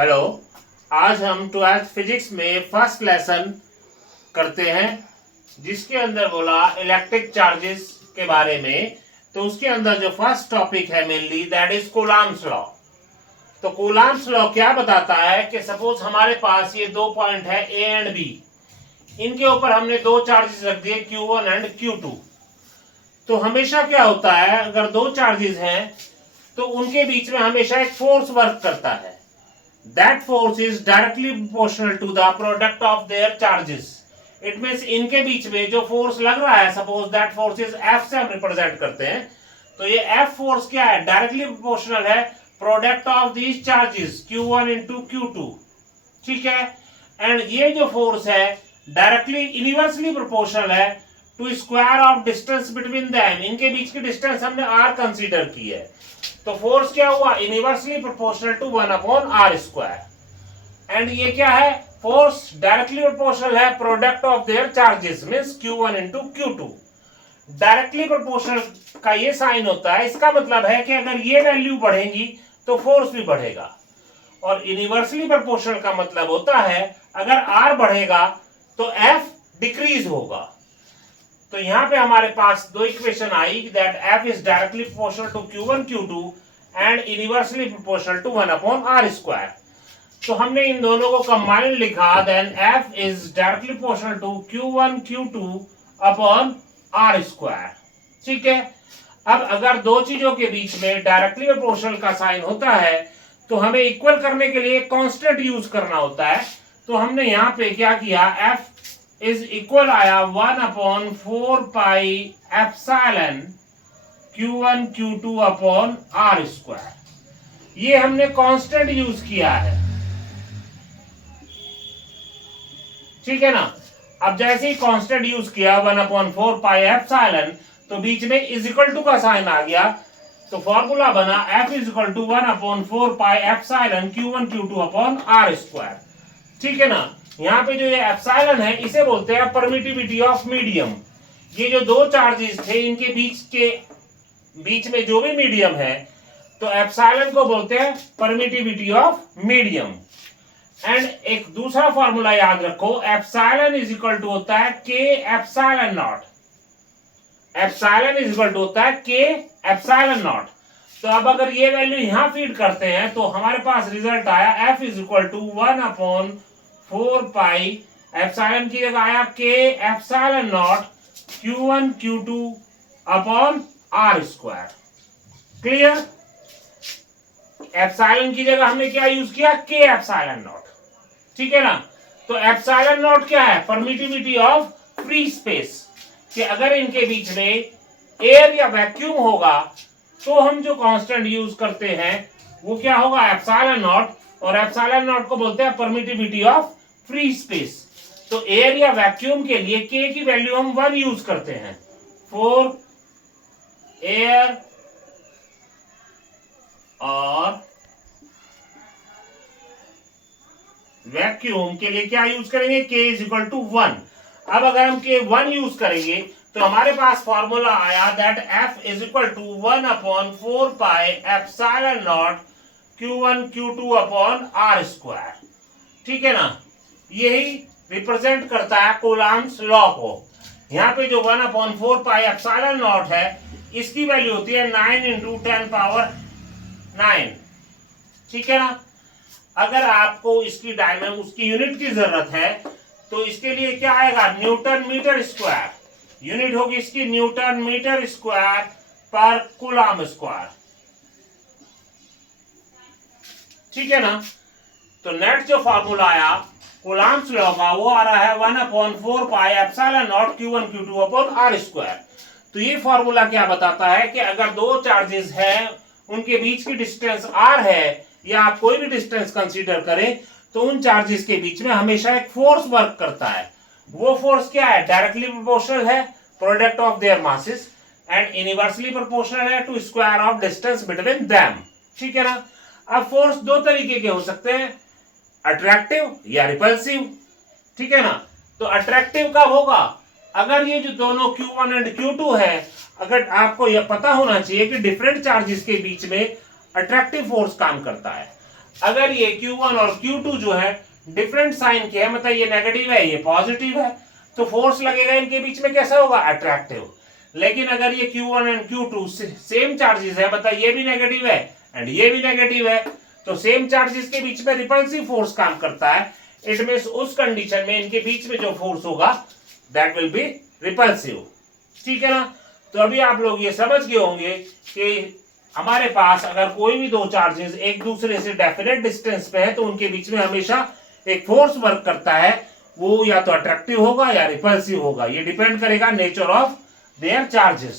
Hello. आज हम twelfth physics में फर्स्ट लेसन करते हैं जिसके अंदर बोला इलेक्ट्रिक चार्जेस के बारे में। तो उसके अंदर जो फर्स्ट टॉपिक है mainly that is Coulomb's law. तो कूलम्ब्स लॉ क्या बताता है कि सपोज हमारे पास ये दो पॉइंट है ए एंड बी, इनके ऊपर हमने दो चार्जेस रख दिए Q1 एंड Q2। तो हमेशा क्या होता है, अगर दो चार्जेस हैं तो उनके बीच में हमेशा एक फोर्स वर्क करता है। That force is directly proportional to the product of their charges. It means इनके बीच में जो फोर्स लग रहा है, suppose that force is F से हम रिप्रेजेंट करते हैं, तो ये F फोर्स क्या है, डायरेक्टली प्रोपोर्शनल है product of these charges Q1 into Q2। ठीक है। एंड ये जो फोर्स है डायरेक्टली इनवर्सली प्रोपोर्शनल है to square of distance between them. इनके बीच की डिस्टेंस हमने r कंसीडर की है, तो फोर्स क्या हुआ, inversely proportional to 1/r²। And ये क्या है, फोर्स डायरेक्टली प्रोपोर्शनल है product of there charges means Q1 into Q2। Directly proportional का ये साइन होता है, इसका मतलब है कि अगर ये वैल्यू बढ़ेगी तो फोर्स भी बढ़ेगा। और इनवर्सली प्रोपोर्शनल का मतलब होता है अगर r बढ़ेगा तो F डिक्रीज होगा। तो यहां पे हमारे पास दो इक्वेशन आई that F is directly proportional to Q1 Q2 and inversely proportional to 1/r²। तो हमने इन दोनों को कंबाइन लिखा, then F is directly proportional to Q1 Q2/r²। ठीक है। अब अगर दो चीजों के बीच में डायरेक्टली प्रोपोर्शनल का साइन होता है तो हमें इक्वल करने के लिए कांस्टेंट यूज करना होता है। तो हमने यहां पे क्या किया, F इज इक्वल आया 1/4 पाई एप्सिलॉन Q1 Q2/r²। ये हमने कांस्टेंट यूज किया है। ठीक है ना। अब जैसे ही कांस्टेंट यूज किया 1/4 पाई एप्सिलॉन, तो बीच में इज इक्वल टू का साइन आ गया, तो फॉर्मूला बना F is equal to 1/4 pi epsilon Q1 Q2/r²। ठीक है ना। यहाँ पे जो ये एप्सिलॉन है इसे बोलते हैं परमिटिविटी ऑफ मीडियम। ये जो दो चार्जेस थे इनके बीच में जो भी मीडियम है, तो एप्सिलॉन को बोलते हैं परमिटिविटी ऑफ मीडियम। एंड एक दूसरा फॉर्मूला याद रखो, एप्सिलॉन इज इक्वल टू होता है K epsilon naught. Epsilon is equal to होता है K एप्सिलॉन नॉट। तो अब अगर ये वैल्यू यहां फीड करते हैं तो हमारे पास रिजल्ट आया F is equal to 1/4 pi epsilon की जगह आया K epsilon naught Q1 Q2/r²। Clear. Epsilon की जगह हमने क्या यूज किया, K एप्सिलॉन नॉट। ठीक है ना। तो एप्सिलॉन नॉट क्या है, परमिटिविटी ऑफ फ्री स्पेस, कि अगर इनके बीच में एयर या वैक्यूम होगा तो हम जो कांस्टेंट यूज करते हैं वो क्या होगा, एप्सिलॉन नॉट। और एप्सिलॉन नॉट को बोलते हैं परमिटिविटी ऑफ फ्री स्पेस। तो एयर या वैक्यूम के लिए K की वैल्यू हम 1 यूज करते हैं। फॉर एयर और वैक्यूम के लिए क्या यूज करेंगे, K इज इक्वल टू 1। अब अगर हम K 1 यूज करेंगे तो हमारे पास फॉर्मूला आया that F is equal to 1/4 pi epsilon naught Q1 Q2/r²। ठीक है ना। यही रिप्रेजेंट करता है कूलम्ब्स लॉ को। यहाँ पे जो 1/4 पाई एप्सिलॉन नॉट है इसकी वैल्यू होती है 9 × 10⁹। ठीक है ना। अगर आपको इसकी उसकी यूनिट की जरूरत है तो इसके लिए क्या आएगा, न्यूटन मीटर स्क्वायर। यूनिट होगी इसकी न्यूटन मीटर स्क्वायर पर कूलम्ब स्क्वायर। ठीक है ना। तो नेट जो फॉर्मूला आया कूलम्ब्स लॉ का वो आ रहा है 1/4 pi epsilon naught Q1 Q2/r²। तो ये फॉर्मूला क्या बताता है कि अगर दो चार्जेस हैं उनके बीच की डिस्टेंस r है या आप कोई भी डिस्टेंस कंसीडर करें तो उन चार्जेस के बीच में हमेशा एक फोर्स वर्क करता है। वो फोर्स क्या है, डायरेक्टली प्रोपोर्शनल है product of their masses and inversely proportional है to square of distance between them. ठीक है ना। अब फोर्स दो तरीके के हो सकते हैं, अट्रैक्टिव या रिपल्सिव। ठीक है ना। तो अट्रैक्टिव कब होगा, अगर ये जो दोनों Q1 एंड Q2 है, अगर आपको यह पता होना चाहिए कि डिफरेंट चार्जेस के बीच में अट्रैक्टिव फोर्स काम करता है। अगर ये Q1 और Q2 जो है डिफरेंट साइन के है, मतलब ये नेगेटिव है ये पॉजिटिव है, तो फोर्स लगेगा इनके बीच में कैसा होगा, अट्रैक्टिव। लेकिन अगर ये Q1 and Q2 same charges है, मतलब ये भी नेगेटिव है एंड ये भी नेगेटिव है, तो सेम चार्जेस के बीच में रिपल्सिव फोर्स काम करता है। इट मींस उस कंडीशन में इनके बीच में जो फोर्स होगा दैट विल बी रिपल्सिव। ठीक है ना। तो अभी आप लोग ये समझ गए होंगे कि हमारे पास अगर कोई भी दो चार्जेस एक दूसरे से डेफिनेट डिस्टेंस पे है तो उनके बीच में हमेशा एक फोर्स वर्क करता है, वो या तो अट्रैक्टिव होगा या रिपल्सिव होगा। ये डिपेंड करेगा नेचर ऑफ देयर चार्जेस,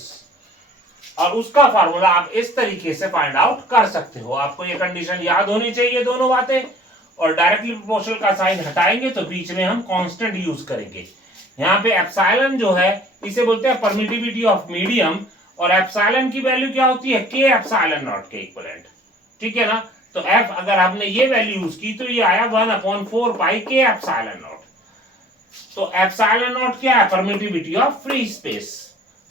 और उसका फार्मूला आप इस तरीके से फाइंड आउट कर सकते हो। आपको ये कंडीशन याद होनी चाहिए दोनों बातें। और डायरेक्टली प्रोपोर्शनल का साइन हटाएंगे तो बीच में हम कांस्टेंट यूज करेंगे। यहाँ पे एप्सिलॉन जो है इसे बोलते हैं परमिटिविटी ऑफ मीडियम, और एप्सिलॉन की वैल्यू क्या होती है, के एप्सिलॉन नॉट के इक्विवेलेंट। ठीक है ना। तो एफ अगर आपने ये वैल्यू यूज की तो ये आया 1/4 पाई के एप्सिलॉन नॉट। तो एप्सिलॉन नॉट क्या है, परमिटिविटी ऑफ फ्री स्पेस।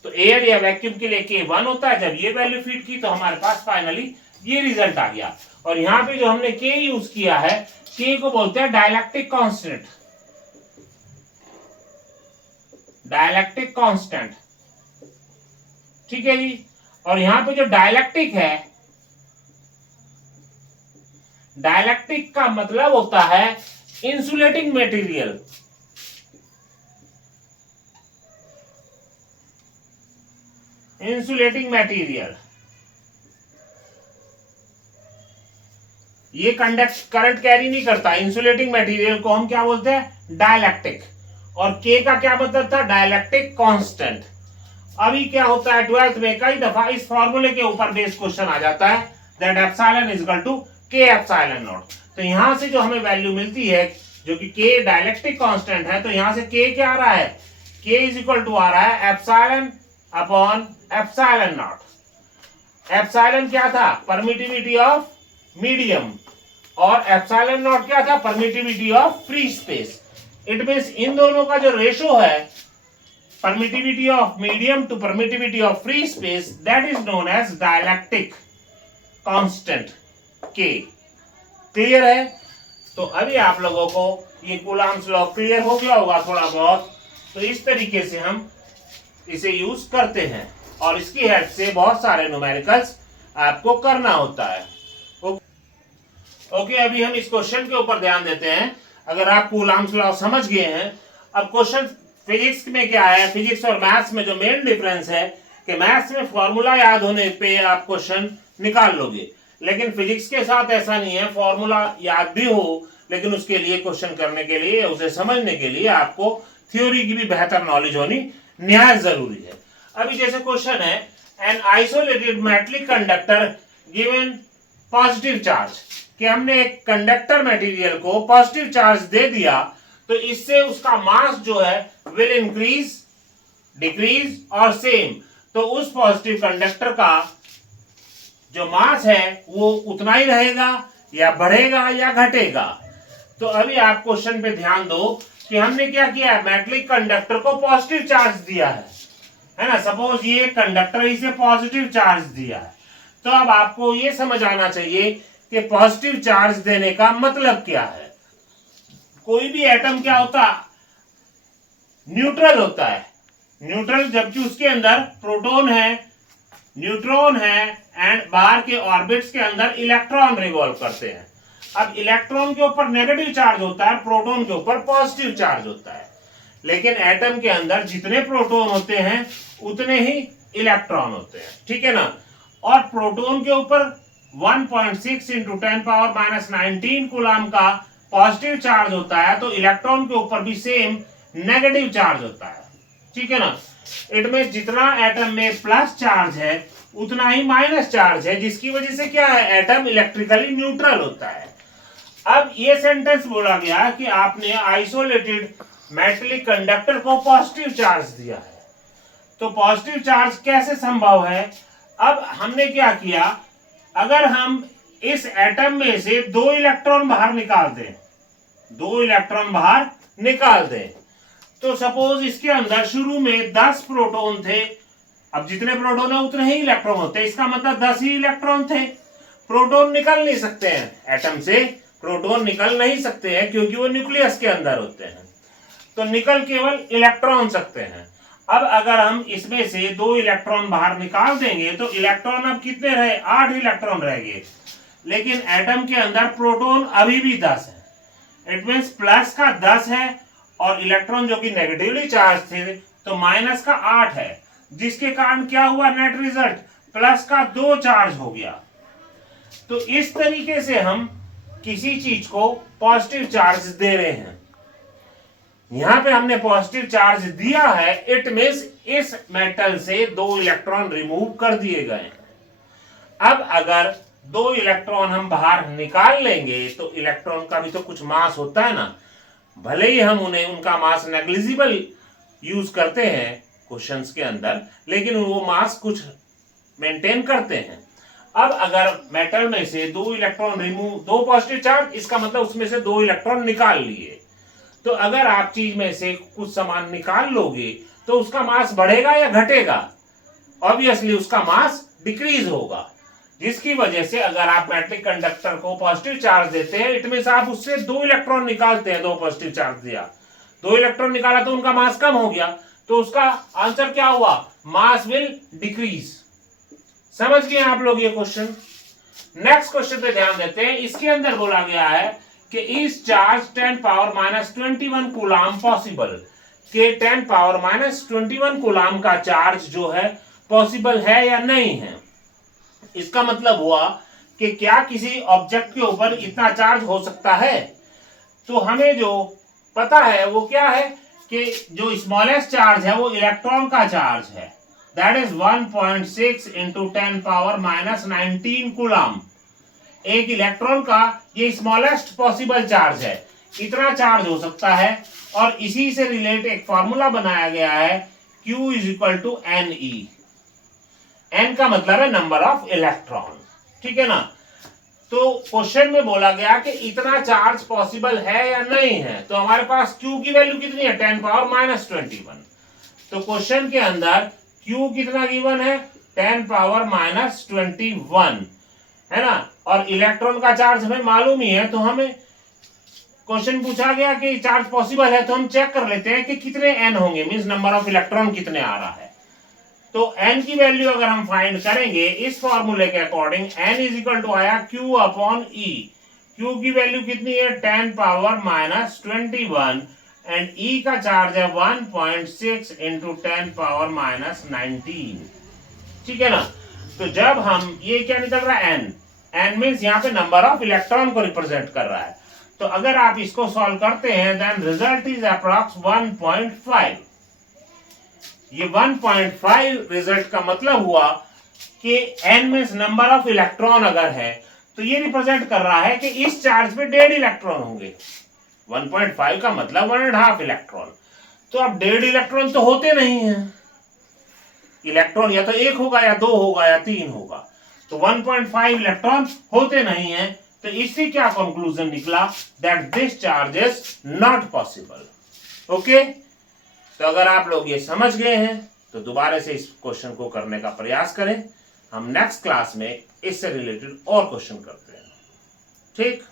तो एयर या वैक्यूम के लिए के 1 होता है। जब ये वैल्यू फिट की तो हमारे पास फाइनली ये रिजल्ट आ गया। और यहाँ पे जो हमने के यूज किया है, के को बोलते हैं डायलैक्टिक कांस्टेंट। डायलैक्टिक कांस्टेंट, ठीक है जी। और यहां पे जो डायलैक्टिक है, डायलैक्टिक का मतलब होता है इंसुलेटिंग मटेरियल। इंसुलेटिंग मटेरियल ये करंट कैरी नहीं करता। इंसुलेटिंग मटेरियल को हम क्या बोलते हैं, डायलैक्टिक। और के का क्या मतलब था, डायलैक्टिक कांस्टेंट। अभी क्या होता है 12th में कई दफा इस फॉर्मूले के ऊपर बेस क्वेश्चन आ जाता है, that epsilon is equal to K epsilon naught. तो यहां से जो हमें वैल्यू मिलती है जो कि के डायलैक्टिक कांस्टेंट है, तो यहां से के क्या आ रहा है, के इज इक्वल टू आ रहा है epsilon upon epsilon naught. Epsilon क्या था, परमिटिविटी ऑफ मीडियम, और एप्सिलॉन नॉट क्या था, permittivity of free space. It means इन दोनों का जो रेशो है, permittivity of medium to permittivity of free space, that is known as dielectric constant K. Clear है। तो अभी आप लोगों को ये कूलम्ब्स लॉ क्लियर हो गया होगा थोड़ा बहुत। तो इस तरीके से हम इसे यूज करते हैं और इसकी हेल्प से बहुत सारे न्यूमेरिकल्स आपको करना होता है। ओके, अभी हम इस क्वेश्चन के ऊपर ध्यान देते हैं। अगर आप कूलम्ब्स लॉ समझ गए हैं, अब क्वेश्चन फिजिक्स में क्या है, फिजिक्स और मैथ्स में जो मेन डिफरेंस है कि मैथ्स में फॉर्मूला याद होने पे आप क्वेश्चन निकाल लोगे, लेकिन फिजिक्स के साथ ऐसा नहीं है। फॉर्मूला याद भी हो लेकिन उसके लिए क्वेश्चन करने के लिए, उसे समझने के लिए आपको थ्योरी की भी बेहतर नॉलेज होनी निहायत जरूरी है। अभी जैसे क्वेश्चन है, an isolated metallic conductor given positive charge, कि हमने एक कंडक्टर मटेरियल को पॉजिटिव चार्ज दे दिया तो इससे उसका मास जो है विल इंक्रीज, डिक्रीज और सेम। तो उस पॉजिटिव कंडक्टर का जो मास है वो उतना ही रहेगा या बढ़ेगा या घटेगा। तो अभी आप क्वेश्चन पे ध्यान दो कि हमने क्या किया है, मेटलिक कंडक्टर को पॉजिटिव चार्ज दिया है ना। सपोज ये कंडक्टर इसे पॉजिटिव चार्ज दिया है। तो अब आपको ये समझ आना चाहिए कि पॉजिटिव चार्ज देने का मतलब क्या है। कोई भी एटम क्या होता, न्यूट्रल होता है। न्यूट्रल जबकि उसके अंदर प्रोटॉन है, न्यूट्रॉन है एंड बाहर के ऑर्बिट्स के अंदर इलेक्ट्रॉन रिवॉल्व करते हैं। अब इलेक्ट्रॉन के ऊपर नेगेटिव चार्ज होता है, प्रोटॉन के ऊपर पॉजिटिव चार्ज होता है। लेकिन एटम के अंदर जितने प्रोटॉन होते हैं उतने ही इलेक्ट्रॉन होते हैं, ठीक है ना। और प्रोटॉन के ऊपर 1.6 × 10⁻⁻19 कूलम का पॉजिटिव चार्ज होता है, तो इलेक्ट्रॉन के ऊपर भी सेम नेगेटिव चार्ज होता है, ठीक है ना। इट में जितना एटम में प्लस चार्ज है उतना ही माइनस चार्ज है, जिसकी वजह से क्या है, एटम इलेक्ट्रिकली न्यूट्रल होता है। अब ये सेंटेंस बोला गया कि आपने आइसोलेटेड मेटलिक कंडक्टर को पॉजिटिव चार्ज दिया है। तो पॉजिटिव चार्ज कैसे संभव है। अब हमने क्या किया, अगर हम इस एटम में से 2 इलेक्ट्रॉन बाहर निकाल दें, 2 इलेक्ट्रॉन बाहर निकाल दें, तो सपोज इसके अंदर शुरू में 10 प्रोटॉन थे। अब जितने प्रोटॉन है उतने ही इलेक्ट्रॉन होते हैं, इसका मतलब 10 ही इलेक्ट्रॉन थे। प्रोटॉन निकल नहीं सकते हैं, एटम से प्रोटॉन निकल नहीं सकते हैं क्योंकि वो न्यूक्लियस के अंदर होते हैं, तो निकल केवल इलेक्ट्रॉन सकते हैं। अब अगर हम इसमें से 2 इलेक्ट्रॉन बाहर निकाल देंगे तो इलेक्ट्रॉन अब कितने रहे, 8 इलेक्ट्रॉन रह गए, लेकिन एटम के अंदर प्रोटॉन अभी भी 10 है। इट मींस प्लस का 10 है और इलेक्ट्रॉन जो कि नेगेटिवली चार्ज थे तो माइनस का 8 है, जिसके कारण क्या हुआ, नेट रिजल्ट प्लस का 2 चार्ज हो गया। तो इस तरीके से हम किसी चीज को पॉजिटिव चार्ज दे रहे हैं। यहां पे हमने पॉजिटिव चार्ज दिया है, इट मींस इस मेटल से 2 इलेक्ट्रॉन रिमूव कर दिए गए। अब अगर 2 इलेक्ट्रॉन हम बाहर निकाल लेंगे तो इलेक्ट्रॉन का भी तो कुछ मास होता है ना, भले ही हम उनका मास नेग्लिजिबल यूज करते हैं क्वेश्चंस के अंदर, लेकिन वो मास कुछ मेंटेन करते हैं। अब अगर मेटल में से 2 इलेक्ट्रॉन रिमूव, 2 पॉजिटिव चार्ज, इसका मतलब उसमें से 2 इलेक्ट्रॉन निकाल लिए। तो अगर आप चीज में से कुछ सामान निकाल लोगे तो उसका मास बढ़ेगा या घटेगा, ऑब्वियसली उसका मास डिक्रीज होगा, जिसकी वजह से अगर आप मेटलिक कंडक्टर को पॉजिटिव चार्ज देते हैं, इट मींस आप उससे 2 इलेक्ट्रॉन निकालते हैं, 2 पॉजिटिव चार्ज दिया, 2 इलेक्ट्रॉन निकाला तो उनका मास कम हो गया, तो उसका आंसर क्या हुआ, मास विल डिक्रीज। समझ गए आप लोग ये क्वेश्चन। नेक्स्ट क्वेश्चन पे ध्यान देते हैं। इसके अंदर बोला गया है कि इस चार्ज 10⁻21 कूलाम पॉसिबल, के 10⁻21 कूलाम का चार्ज जो है पॉसिबल है या नहीं है। इसका मतलब हुआ कि क्या किसी ऑब्जेक्ट के ऊपर इतना चार्ज हो सकता है। तो हमें जो पता है वो क्या है कि जो स्मॉलेस्ट चार्ज है वो इलेक्ट्रॉन का चार्ज है, दैट इज 1.6 इंटू 10⁻19 कूलाम। एक इलेक्ट्रॉन का ये स्मॉलेस्ट पॉसिबल चार्ज है, इतना चार्ज हो सकता है। और इसी से रिलेट एक फॉर्मूला बनाया गया है, Q is equal to Ne। N का मतलब है नंबर ऑफ इलेक्ट्रॉन, ठीक है ना। तो क्वेश्चन में बोला गया कि इतना चार्ज पॉसिबल है या नहीं है, तो हमारे पास Q की वैल्यू कितनी है, 10⁻21। तो क्वेश्चन के अंदर Q कितना गिवन है, 10⁻21 है ना, और इलेक्ट्रॉन का चार्ज हमें मालूम ही है। तो हमें क्वेश्चन पूछा गया कि चार्ज पॉसिबल है, तो हम चेक कर लेते हैं कि कितने n होंगे, मींस नंबर ऑफ इलेक्ट्रॉन कितने आ रहा है। तो n की वैल्यू अगर हम फाइंड करेंगे इस फॉर्मूले के according, n is equal to आया Q अपॉन E। Q की वैल्यू कितनी है, 10⁻21 एंड E का चार्ज है 1.6 इंटू 10⁻19, ठीक है ना। तो जब हम ये क्या निकल रहा है, n मींस यहाँ पे नंबर ऑफ इलेक्ट्रॉन को रिप्रेजेंट कर रहा है। तो अगर आप इसको सॉल्व करते हैं देन रिजल्ट इज अप्रॉक्स 1.5। ये 1.5 रिजल्ट का मतलब हुआ कि n means number of electron अगर है तो ये रिप्रेजेंट कर रहा है कि इस चार्ज पे 1.5 इलेक्ट्रॉन होंगे। 1.5 का मतलब 1.5 इलेक्ट्रॉन। तो अब 1.5 इलेक्ट्रॉन तो होते नहीं हैं, इलेक्ट्रॉन या तो 1 होगा या 2 होगा या 3 होगा, तो 1.5 इलेक्ट्रॉन होते नहीं हैं। तो इससे क्या कंक्लूजन निकला, that this charge is not possible. Okay, तो अगर आप लोग ये समझ गए हैं तो दोबारा से इस क्वेश्चन को करने का प्रयास करें। हम नेक्स्ट क्लास में इससे रिलेटेड और क्वेश्चन करते हैं, ठीक।